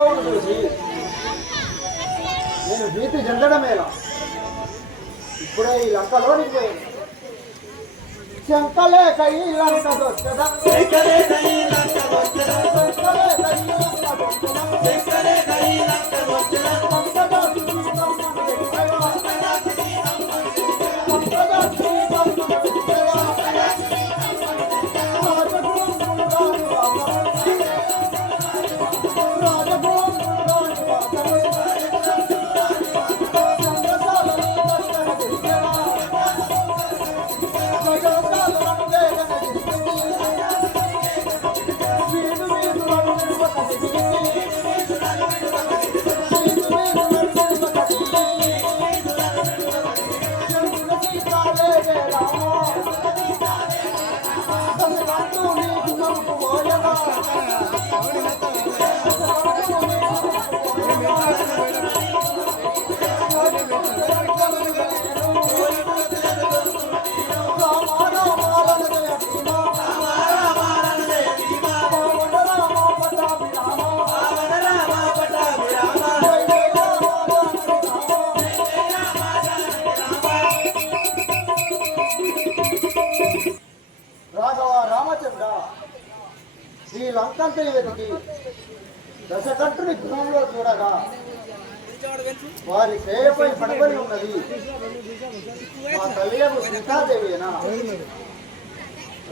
చూసి నేను భీతి చెందడమేలా. ఇప్పుడే ఈ లంకలోనికి పోయాను. శంకలే కై లంక దొచ్చదా, శంకలే కై లంక దొచ్చదా, శంకలే కై లంక దొచ్చదా, శంకలే కై లంక దొచ్చదా, సంపదా శ్రీ బ్రహ్మణ దేవా, సంపదా శ్రీ బ్రహ్మణ దేవా, సంపదా శ్రీ బ్రహ్మణ దేవా, సంపదా శ్రీ బ్రహ్మణ దేవా, రాజగురు రాజు బాబా, శ్రీలంకంతని వెతికి దశకంఠుని గృహంలో చూడగా వారి పేరుపై పడబడి ఉన్నది మా తల్లియకు సీతాదేవినా.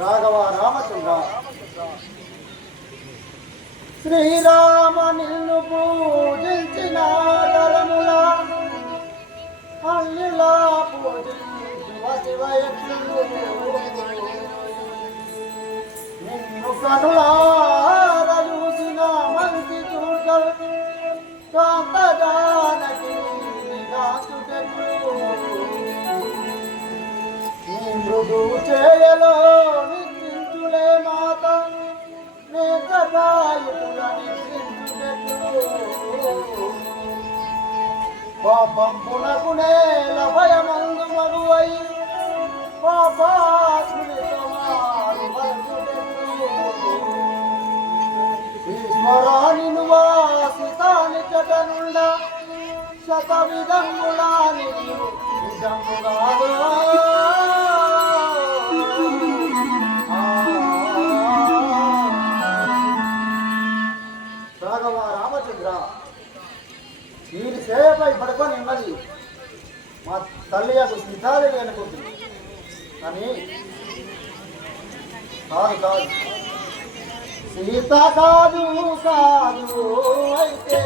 రాఘవ రామచంద్ర, శ్రీరామ నిన్ను పూజించిన తలముల అల్లిలా పూజించు శివయక్షులు నిన్ను కనులార చూసిన మంచి చూడలు కాంత జానకి మృదు చేయలో నిద్రించులే మాత నేత్రకాయుల నిద్రించుటెట్లు పాపం పునకునేల భయమందు మగువై పాపాత్ముని ఈశ్వరాని వాసితాని చటనుండ శత విధములాని నిజముగాదు. రాఘవ రామచంద్ర, వీరి సేవపై పడుకొని ఉన్నది మా తల్లి యొక్క సీతాదేవి అనుకుంటుంది. కానీ కాదు కాదు, సీత కాదు కాదు అయితే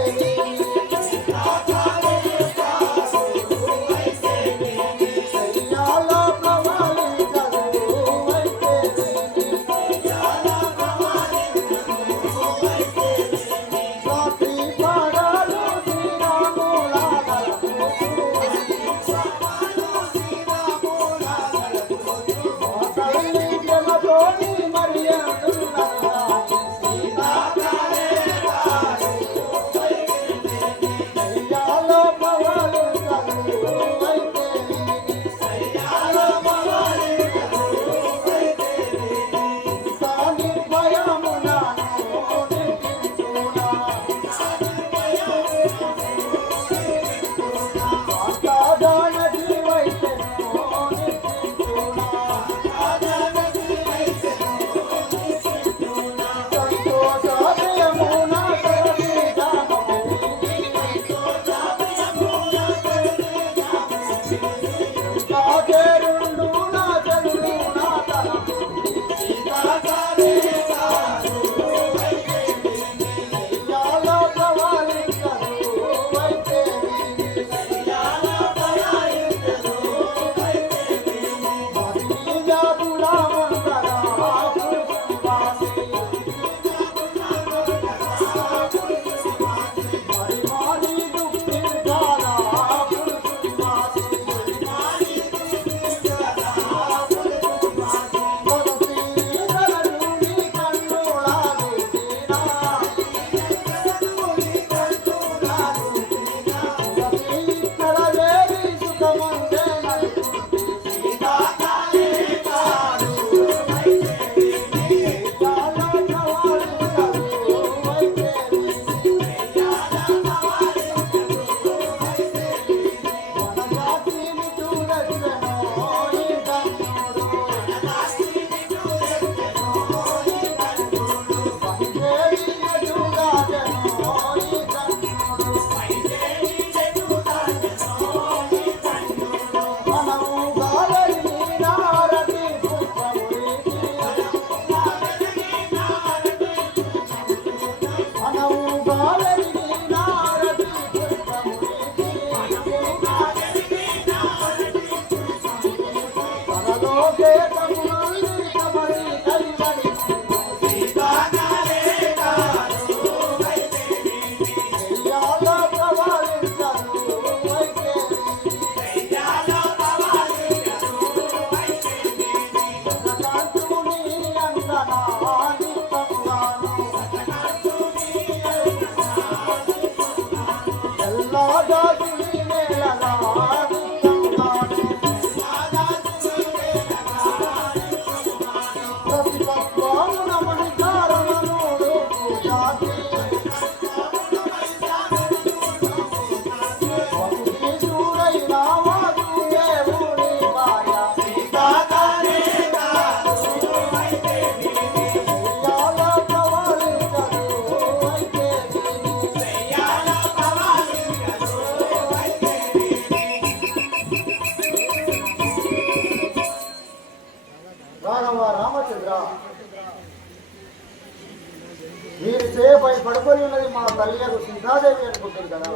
మీరు చేయపై పడుకొని ఉన్నది మా తల్లియకు సీతాదేవి అనుకుంటుంది కదా.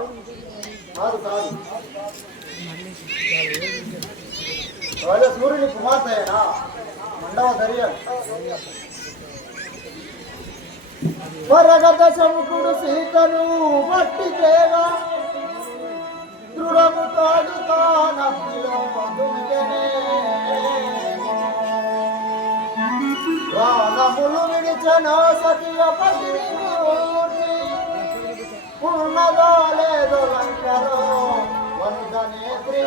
కాదు కాదు, వాళ్ళ సూర్యుని కుమార్తెనా మండవ దర్య వరగత శముకుడు సీతను పట్టితేగా దృఢము తాడుతా నప్పిలో మధుమిగనే ప్రాణములు విడిచన సతియ పగిరిమూర్తి ఉన్నదో లేదో లంకలో వందనేత్రి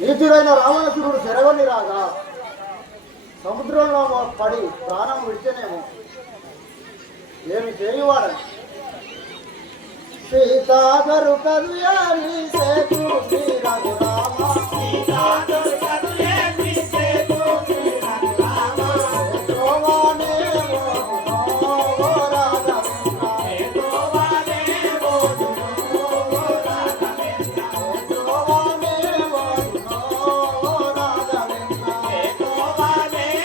నీచుడైన రావణాసురుడు చెరగొని రాగా సముద్రంలో పడి ప్రాణం విడితేనేమో ఏమి చేయవాడని సీతాగరు కళ్యాణి సేతు శ్రీ రఘురామ సీతాగరు కళ్యాణి సేతు శ్రీ రఘురామ సోవానే ఓ రాఘవేంద్ర సోవానే ఓ రాఘవేంద్ర సోవానే ఓ రాఘవేంద్ర సోవానే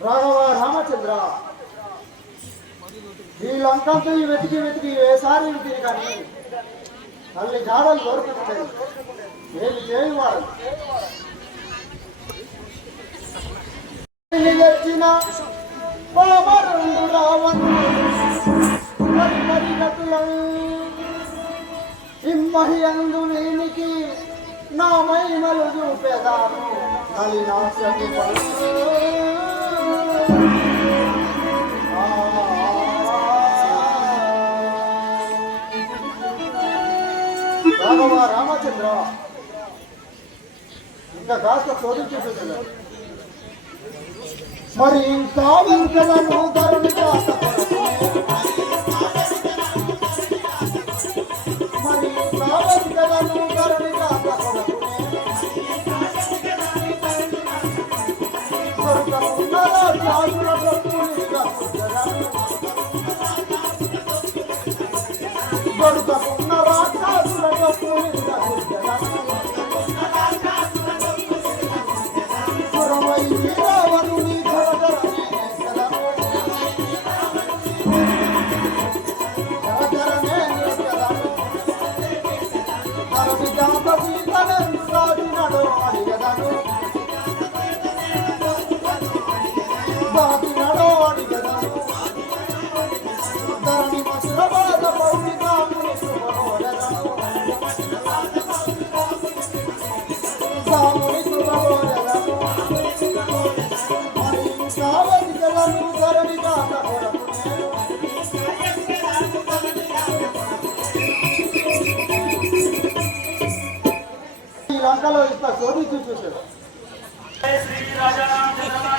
ఓ రామచంద్ర వీళ్ళంతా వెతికి వెతికి ఏసారి తిరిగి కానీ తల్లి జాడలు దొరుకుతాయి. ఏమి చేయవాడు తెచ్చిన పామరుండు రావణుడు ఇమ్మహియందు వీనికి నా మహిమలు చూపేదాను కలినాశకి రాఘవ రామచంద్ర ఇంకా కాస్త చోటు చూపించలేదు మరి ఇంకా వెంకలను ధరణి కాస్త మరి ఇంకా వెంకలను ధరణి కాస్త దొరకకున్నారా జాతుల భక్తునిగా దొరకకున్నారా జాతుల భక్తునిగా పురమై రావణుని లంకలో ఇట్లా శోధించి చూశాడు Bye.